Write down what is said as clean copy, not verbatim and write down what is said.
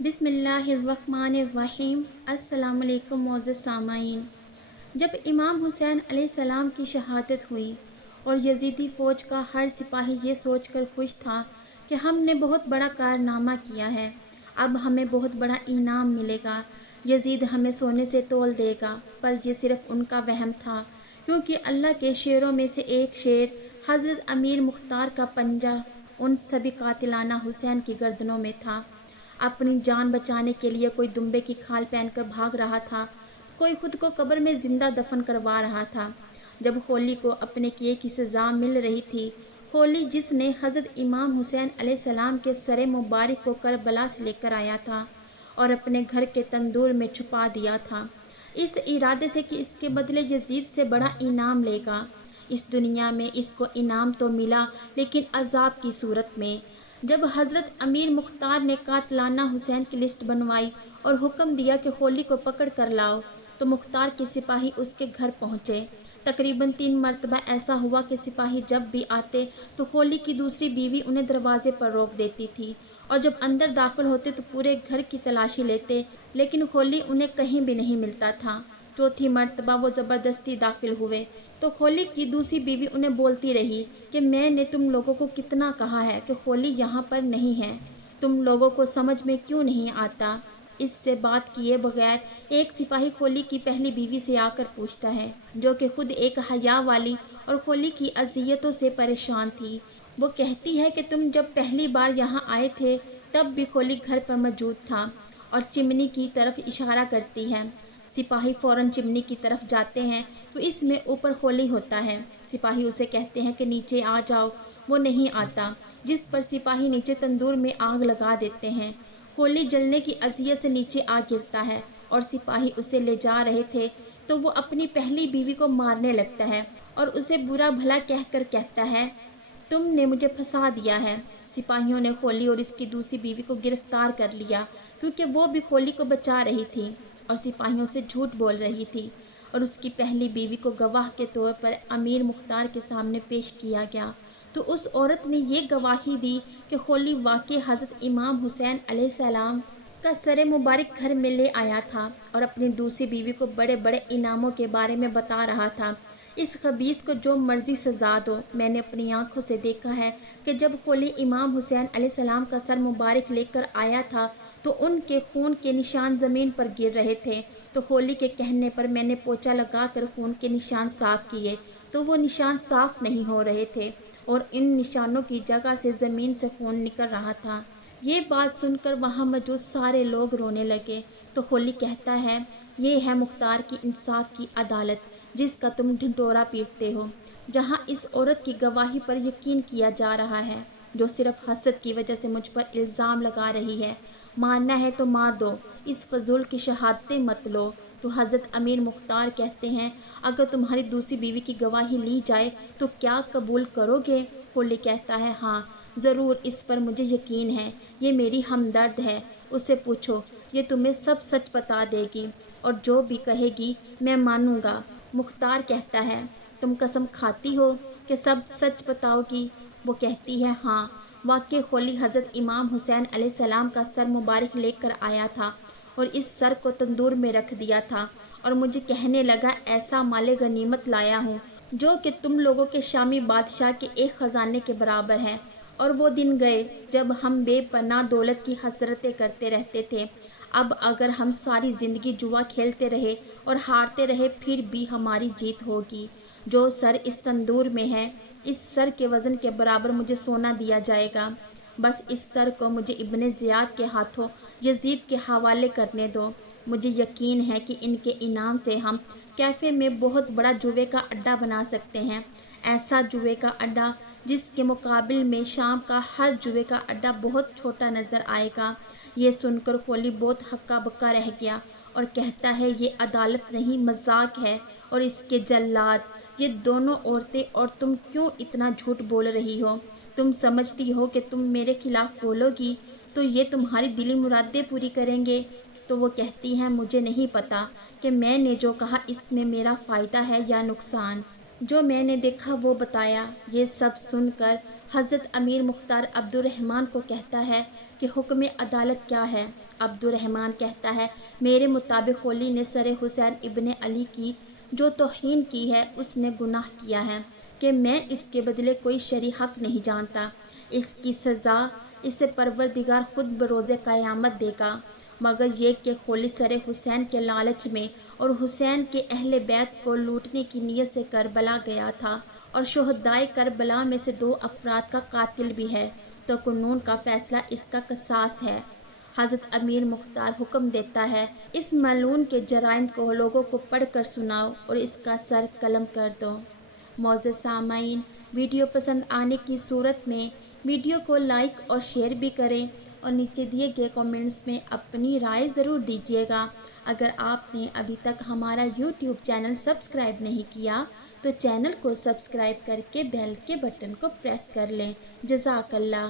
بسم اللہ الرحمن الرحیم۔ السلام علیکم معزز سامعین۔ جب امام حسین علیہ السلام کی شہادت ہوئی اور یزیدی فوج کا ہر سپاہی یہ سوچ کر خوش تھا کہ ہم نے بہت بڑا کارنامہ کیا ہے، اب ہمیں بہت بڑا انعام ملے گا، یزید ہمیں سونے سے تول دے گا، پر یہ صرف ان کا وہم تھا، کیونکہ اللہ کے شیروں میں سے ایک شیر حضرت امیر مختار کا پنجہ ان سبھی قاتلانہ حسین کی گردنوں میں تھا۔ اپنی جان بچانے کے لیے کوئی دمبے کی کھال پہن کر بھاگ رہا تھا، کوئی خود کو قبر میں زندہ دفن کروا رہا تھا۔ جب ہولی کو اپنے کیے کی سزا مل رہی تھی، ہولی جس نے حضرت امام حسین علیہ السلام کے سر مبارک کو کربلا سے لے کر آیا تھا اور اپنے گھر کے تندور میں چھپا دیا تھا، اس ارادے سے کہ اس کے بدلے یزید سے بڑا انعام لے گا۔ اس دنیا میں اس کو انعام تو ملا، لیکن عذاب کی صورت میں۔ جب حضرت امیر مختار نے قاتلانہ حسین کی لسٹ بنوائی اور حکم دیا کہ ہولی کو پکڑ کر لاؤ، تو مختار کے سپاہی اس کے گھر پہنچے۔ تقریباً 3 مرتبہ ایسا ہوا کہ سپاہی جب بھی آتے تو ہولی کی دوسری بیوی انہیں دروازے پر روک دیتی تھی، اور جب اندر داخل ہوتے تو پورے گھر کی تلاشی لیتے، لیکن ہولی انہیں کہیں بھی نہیں ملتا تھا۔ چوتھی مرتبہ وہ زبردستی داخل ہوئے تو ہولی کی دوسری بیوی انہیں بولتی رہی کہ میں نے تم لوگوں کو کتنا کہا ہے کہ ہولی یہاں پر نہیں ہے، تم لوگوں کو سمجھ میں کیوں نہیں آتا؟ اس سے بات کیے بغیر ایک سپاہی ہولی کی پہلی بیوی سے آ کر پوچھتا ہے، جو کہ خود ایک حیا والی اور ہولی کی اذیتوں سے پریشان تھی۔ وہ کہتی ہے کہ تم جب پہلی بار یہاں آئے تھے تب بھی ہولی گھر پر موجود تھا، اور چمنی کی طرف اشارہ کرتی ہے۔ سپاہی فوراً چمنی کی طرف جاتے ہیں تو اس میں اوپر ہولی ہوتا ہے۔ سپاہی اسے کہتے ہیں کہ نیچے آ جاؤ، وہ نہیں آتا، جس پر سپاہی نیچے تندور میں آگ لگا دیتے ہیں۔ ہولی جلنے کی اذیت سے نیچے آ گرتا ہے اور سپاہی اسے لے جا رہے تھے تو وہ اپنی پہلی بیوی کو مارنے لگتا ہے اور اسے برا بھلا کہہ کر کہتا ہے، تم نے مجھے پھنسا دیا ہے۔ سپاہیوں نے ہولی اور اس کی دوسری بیوی کو گرفتار کر لیا، کیونکہ وہ بھی ہولی کو بچا رہی تھی اور سپاہیوں سے جھوٹ بول رہی تھی، اور اس کی پہلی بیوی کو گواہ کے طور پر امیر مختار کے سامنے پیش کیا گیا تو اس عورت نے یہ گواہی دی کہ ہولی واقعی حضرت امام حسین علیہ السلام کا سر مبارک گھر میں لے آیا تھا اور اپنی دوسری بیوی کو بڑے بڑے انعاموں کے بارے میں بتا رہا تھا۔ اس خبیث کو جو مرضی سزا دو، میں نے اپنی آنکھوں سے دیکھا ہے کہ جب ہولی امام حسین علیہ السلام کا سر مبارک لے کر آیا تھا تو ان کے خون کے نشان زمین پر گر رہے تھے، تو ہولی کے کہنے پر میں نے پوچھا لگا کر خون کے نشان صاف کیے تو وہ نشان صاف نہیں ہو رہے تھے اور ان نشانوں کی جگہ سے زمین سے خون نکل رہا تھا۔ یہ بات سن کر وہاں موجود سارے لوگ رونے لگے تو ہولی کہتا ہے، یہ ہے مختار کی انصاف کی عدالت جس کا تم ڈھنڈورا پیٹتے ہو، جہاں اس عورت کی گواہی پر یقین کیا جا رہا ہے جو صرف حسد کی وجہ سے مجھ پر الزام لگا رہی ہے۔ مارنا ہے تو مار دو، اس فضول کی شہادتیں مت لو۔ تو حضرت امیر مختار کہتے ہیں، اگر تمہاری دوسری بیوی کی گواہی لی جائے تو کیا قبول کرو گے؟ ہولی کہتا ہے، ہاں ضرور، اس پر مجھے یقین ہے، یہ میری ہمدرد ہے، اسے پوچھو، یہ تمہیں سب سچ بتا دے گی، اور جو بھی کہے گی میں مانوں گا۔ مختار کہتا ہے، تم قسم کھاتی ہو کہ سب سچ بتاؤ گی؟ وہ کہتی ہے، ہاں واقعی ہولی حضرت امام حسین علیہ السلام کا سر مبارک لے کر آیا تھا اور اس سر کو تندور میں رکھ دیا تھا اور مجھے کہنے لگا ایسا مال غنیمت لایا ہوں جو کہ تم لوگوں کے شامی بادشاہ کے ایک خزانے کے برابر ہے، اور وہ دن گئے جب ہم بے پناہ دولت کی حسرتیں کرتے رہتے تھے۔ اب اگر ہم ساری زندگی جوا کھیلتے رہے اور ہارتے رہے پھر بھی ہماری جیت ہوگی۔ جو سر اس تندور میں ہے، اس سر کے وزن کے برابر مجھے سونا دیا جائے گا، بس اس سر کو مجھے ابن زیاد کے ہاتھوں یزید کے حوالے کرنے دو۔ مجھے یقین ہے کہ ان کے انعام سے ہم کیفے میں بہت بڑا جوئے کا اڈا بنا سکتے ہیں، ایسا جوئے کا اڈا جس کے مقابل میں شام کا ہر جوئے کا اڈا بہت چھوٹا نظر آئے گا۔ یہ سن کر ہولی بہت ہکا بکا رہ گیا اور کہتا ہے، یہ عدالت نہیں مذاق ہے، اور اس کے جلاد یہ دونوں عورتیں، اور تم کیوں اتنا جھوٹ بول رہی ہو؟ تم سمجھتی ہو کہ تم میرے خلاف بولو گی تو یہ تمہاری دلی مرادیں پوری کریں گے؟ تو وہ کہتی ہیں، مجھے نہیں پتا کہ میں نے جو کہا اس میں میرا فائدہ ہے یا نقصان، جو میں نے دیکھا وہ بتایا۔ یہ سب سن کر حضرت امیر مختار عبد الرحمن کو کہتا ہے کہ حکم عدالت کیا ہے؟ عبد الرحمن کہتا ہے، میرے مطابق خلی نے سر حسین ابن علی کی جو توہین کی ہے اس نے گناہ کیا ہے کہ میں اس کے بدلے کوئی شرعی حق نہیں جانتا۔ اس کی سزا اسے پروردگار خود بروز قیامت دے گا، مگر یہ کہ خلی سر حسین کے لالچ میں اور حسین کے اہل بیت کو لوٹنے کی نیت سے کربلا گیا تھا اور شہدائے کربلا میں سے 2 افراد کا قاتل بھی ہے، تو قانون کا فیصلہ اس کا قصاص ہے۔ حضرت امیر مختار حکم دیتا ہے، اس ملعون کے جرائم کو لوگوں کو پڑھ کر سناؤ اور اس کا سر قلم کر دو۔ معزز سامعین، ویڈیو پسند آنے کی صورت میں ویڈیو کو لائک اور شیئر بھی کریں اور نیچے دیے گئے کامنٹس میں اپنی رائے ضرور دیجیے گا۔ اگر آپ نے ابھی تک ہمارا یوٹیوب چینل سبسکرائب نہیں کیا تو چینل کو سبسکرائب کر کے بیل کے بٹن کو پریس کر لیں۔ جزاک اللہ۔